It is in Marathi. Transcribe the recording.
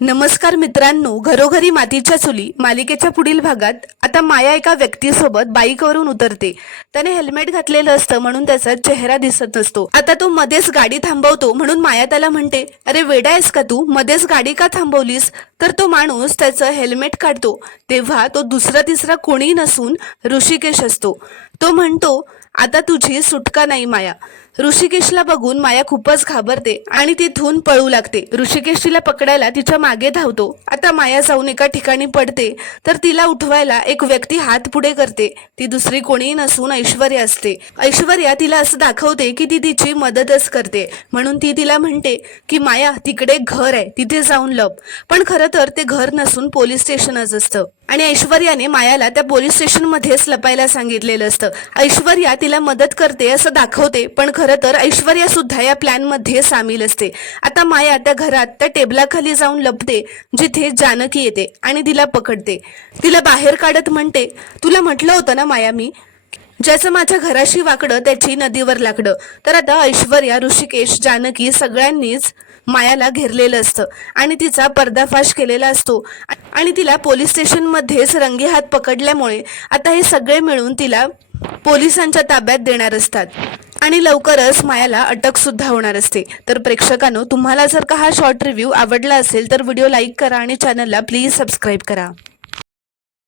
नमस्कार मित्रांनो, घरोघरी मातीच्या चुली मालिकेच्या पुढील भागात आता माया एका व्यक्तीसोबत बाईकवरून उतरते. त्याने हेल्मेट घातलेलं असतं म्हणून त्याचा चेहरा दिसत नसतो. आता तो मध्येच गाडी थांबवतो म्हणून माया त्याला म्हणते, अरे वेडा आहेस का तू, मध्येच गाडी का थांबवलीस? तर तो माणूस त्याचं हेल्मेट काढतो तेव्हा तो दुसरा तिसरा कोणी नसून ऋषिकेश असतो. तो म्हणतो, आता तुझी सुटका नाही माया. ऋषिकेशला बघून माया खूपच घाबरते आणि तिथून पळू लागते. ऋषिकेश तिला पकडायला तिच्या मागे धावतो. आता माया जाऊन एका ठिकाणी पडते तर तिला उठवायला एक व्यक्ती हात पुढे करते. ती दुसरी कोणी नसून ऐश्वर्या असते. ऐश्वर्या तिला असं दाखवते की ती तिची मदतच करते, म्हणून ती तिला म्हणते की माया तिकडे घर आहे, तिथे जाऊन लप. पण खरं तर ते घर नसून पोलीस स्टेशनच असतं आणि ऐश्वर्याने मायाला त्या पोलीस स्टेशन मध्येच लपायला सांगितलेलं असतं. ऐश्वर्या तिला मदत करते असं दाखवते, पण खरं तर ऐश्वर्या सुद्धा या प्लॅन मध्ये सामील असते. आता माया त्या घरात त्या टेबलाखाली जाऊन लपते जिथे जानकी येते आणि तिला पकडते. तिला बाहेर काढत म्हणते, तुला म्हटलं होतं ना माया, मी ज्याचं माझ्या घराशी वाकडं त्याची नदीवर लाकडं. तर आता ऐश्वर्या, ऋषिकेश, जानकी सगळ्यांनीच मायाला घेरलेलं असतं आणि तिचा पर्दाफाश केलेला असतो आणि तिला पोलीस स्टेशन मध्येच रंगेहात पकडल्यामुळे आता हे सगळे मिळून तिला पोलिसांच्या ताब्यात देणार असतात आणि लवकरच मायाला अटक सुद्धा होणार असते. तर प्रेक्षकांनो, तुम्हाला जर का हा शॉर्ट रिव्ह्यू आवडला असेल तर व्हिडिओ लाईक करा आणि चॅनलला प्लीज सबस्क्राईब करा.